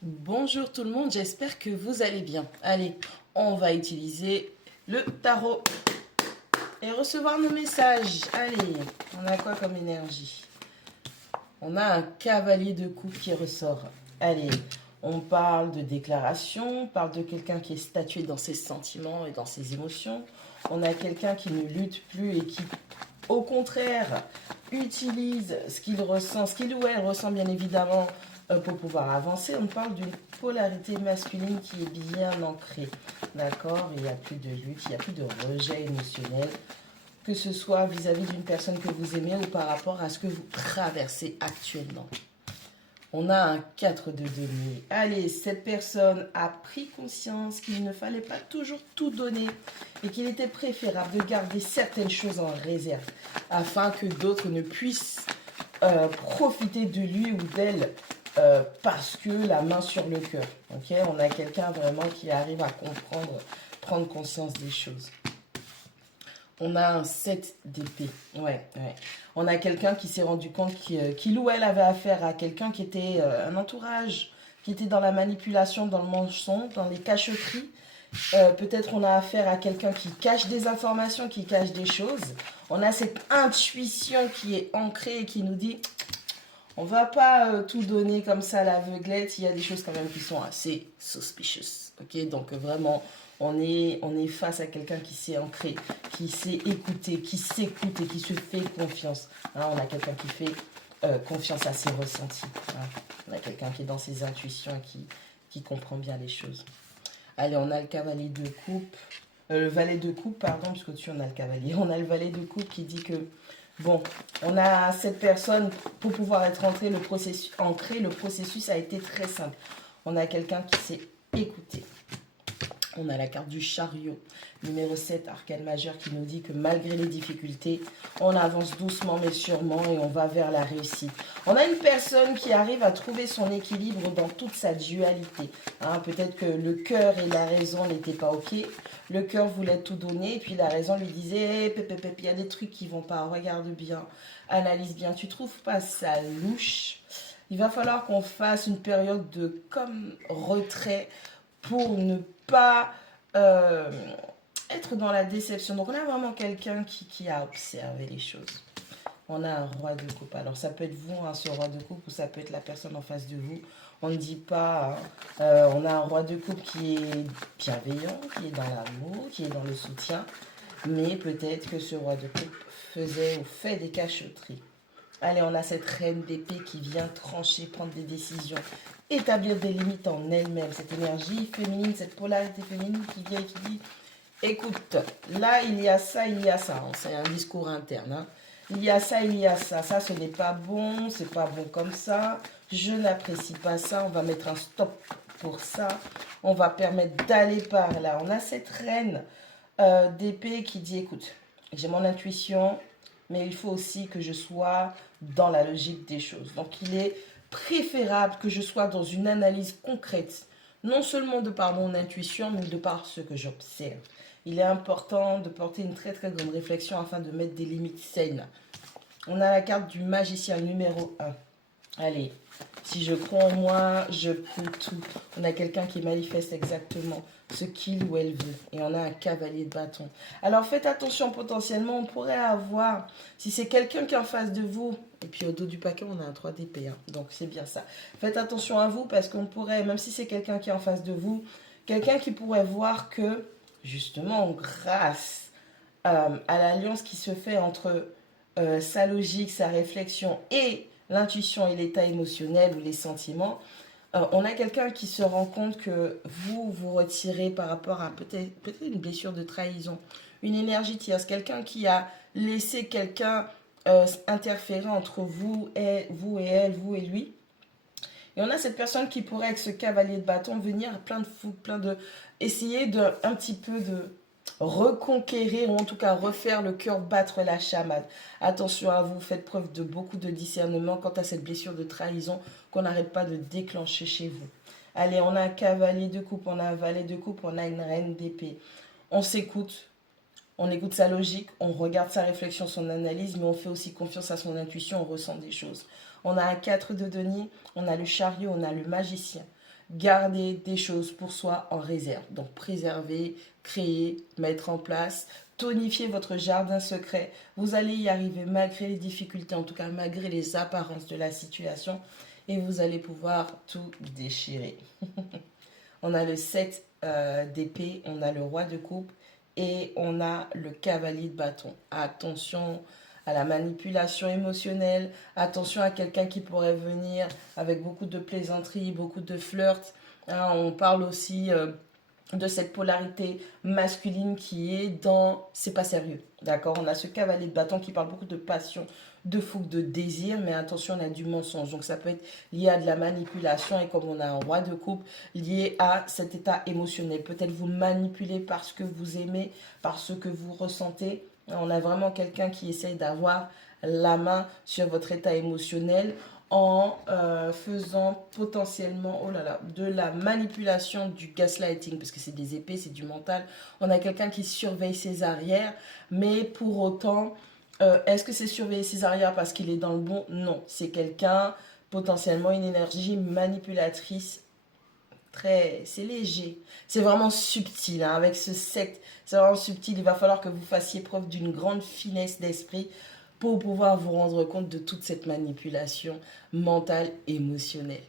Bonjour tout le monde, j'espère que vous allez bien. Allez, on va utiliser le tarot et recevoir nos messages. Allez, on a quoi comme énergie? On a un cavalier de coupe qui ressort. Allez, on parle de déclaration, on parle de quelqu'un qui est statué dans ses sentiments et dans ses émotions. On a quelqu'un qui ne lutte plus et qui, au contraire, utilise ce qu'il ressent, ce qu'il ou elle ressent bien évidemment pour pouvoir avancer. On parle d'une polarité masculine qui est bien ancrée. D'accord? Il n'y a plus de lutte, il n'y a plus de rejet émotionnel, que ce soit vis-à-vis d'une personne que vous aimez ou par rapport à ce que vous traversez actuellement. On a un 4 de denier. Allez, cette personne a pris conscience qu'il ne fallait pas toujours tout donner et qu'il était préférable de garder certaines choses en réserve afin que d'autres ne puissent profiter de lui ou d'elle parce que la main sur le cœur. Ok, on a quelqu'un vraiment qui arrive à comprendre, prendre conscience des choses. On a un 7 d'épée. Ouais. On a quelqu'un qui s'est rendu compte qu'il ou elle avait affaire à quelqu'un qui était un entourage, qui était dans la manipulation, dans le mensonge, dans les cacheteries. Peut-être on a affaire à quelqu'un qui cache des informations, qui cache des choses. On a cette intuition qui est ancrée et qui nous dit on va pas tout donner comme ça à l'aveuglette. Il y a des choses quand même qui sont assez suspicious. Ok, donc vraiment on est face à quelqu'un qui s'est ancré, qui s'est écouté, qui s'écoute et qui se fait confiance. Hein, on a quelqu'un qui fait confiance à ses ressentis. Hein. On a quelqu'un qui est dans ses intuitions et qui comprend bien les choses. Allez, on a le cavalier de coupe. Le valet de coupe, pardon, puisque dessus on a le cavalier. On a le valet de coupe qui dit que, bon, on a cette personne, pour pouvoir être ancré, le processus a été très simple. On a quelqu'un qui s'est écouté. On a la carte du chariot, numéro 7, arcane majeur, qui nous dit que malgré les difficultés, on avance doucement mais sûrement et on va vers la réussite. On a une personne qui arrive à trouver son équilibre dans toute sa dualité. Hein, peut-être que le cœur et la raison n'étaient pas OK. Le cœur voulait tout donner et puis la raison lui disait il y a des trucs qui vont pas, regarde bien, analyse bien. Tu trouves pas ça louche? Il va falloir qu'on fasse une période de comme retrait pour ne pas être dans la déception. Donc on a vraiment quelqu'un qui a observé les choses. On a un roi de coupe. Alors ça peut être vous, hein, ce roi de coupe, ou ça peut être la personne en face de vous. On ne dit pas. Hein, on a un roi de coupe qui est bienveillant, qui est dans l'amour, qui est dans le soutien. Mais peut-être que ce roi de coupe faisait ou fait des cacheteries. Allez, on a cette reine d'épée qui vient trancher, prendre des décisions, établir des limites en elle-même. Cette énergie féminine, cette polarité féminine qui vient et qui dit écoute, là il y a ça, il y a ça. Hein. C'est un discours interne. Hein. Il y a ça, il y a ça. Ça, ce n'est pas bon, c'est pas bon comme ça. Je n'apprécie pas ça. On va mettre un stop pour ça. On va permettre d'aller par là. On a cette reine d'épée qui dit écoute, j'ai mon intuition, mais il faut aussi que je sois dans la logique des choses. Donc il est préférable que je sois dans une analyse concrète, non seulement de par mon intuition, mais de par ce que j'observe. Il est important de porter une très très grande réflexion afin de mettre des limites saines. On a la carte du magicien numéro 1. Allez, si je crois en moi, je peux tout. On a quelqu'un qui manifeste exactement ce qu'il ou elle veut. Et on a un cavalier de bâton. Alors faites attention, potentiellement, on pourrait avoir, si c'est quelqu'un qui est en face de vous, et puis au dos du paquet, on a un 3 d'épée. Hein, donc c'est bien ça. Faites attention à vous parce qu'on pourrait, même si c'est quelqu'un qui est en face de vous, quelqu'un qui pourrait voir que, justement, grâce à l'alliance qui se fait entre sa logique, sa réflexion et l'intuition et l'état émotionnel ou les sentiments, on a quelqu'un qui se rend compte que vous vous retirez par rapport à peut-être une blessure de trahison, une énergie tierce, quelqu'un qui a laissé quelqu'un interférer entre vous et elle, vous et lui. Et on a cette personne qui pourrait, avec ce cavalier de bâton, venir plein de fou, essayer de un petit peu de reconquérir ou en tout cas refaire le cœur battre la chamade. Attention à vous, faites preuve de beaucoup de discernement quant à cette blessure de trahison qu'on n'arrête pas de déclencher chez vous. Allez, on a un cavalier de coupe, on a un valet de coupe, on a une reine d'épée. On s'écoute, on écoute sa logique, on regarde sa réflexion, son analyse, mais on fait aussi confiance à son intuition, on ressent des choses. On a un 4 de denier, on a le chariot, on a le magicien. garder des choses pour soi en réserve. Donc préserver, créer, mettre en place, tonifier votre jardin secret. Vous allez y arriver malgré les difficultés, en tout cas malgré les apparences de la situation. Et vous allez pouvoir tout déchirer. On a le 7 d'épée, on a le roi de coupe et on a le cavalier de bâton. Attention à la manipulation émotionnelle, attention à quelqu'un qui pourrait venir avec beaucoup de plaisanteries, beaucoup de flirts. Hein, on parle aussi de cette polarité masculine qui est dans c'est pas sérieux, d'accord. On a ce cavalier de bâton qui parle beaucoup de passion, de fougue, de désir, mais attention, on a du mensonge, donc ça peut être lié à de la manipulation, et comme on a un roi de coupe, lié à cet état émotionnel. Peut-être vous manipulez parce que vous aimez, parce que vous ressentez. On a vraiment quelqu'un qui essaye d'avoir la main sur votre état émotionnel en faisant potentiellement de la manipulation, du gaslighting, parce que c'est des épées, c'est du mental. On a quelqu'un qui surveille ses arrières, mais pour autant, est-ce que c'est surveiller ses arrières parce qu'il est dans le bon? Non, c'est quelqu'un, potentiellement une énergie manipulatrice. C'est léger, c'est vraiment subtil, hein, avec ce 7, c'est vraiment subtil. Il va falloir que vous fassiez preuve d'une grande finesse d'esprit pour pouvoir vous rendre compte de toute cette manipulation mentale, émotionnelle.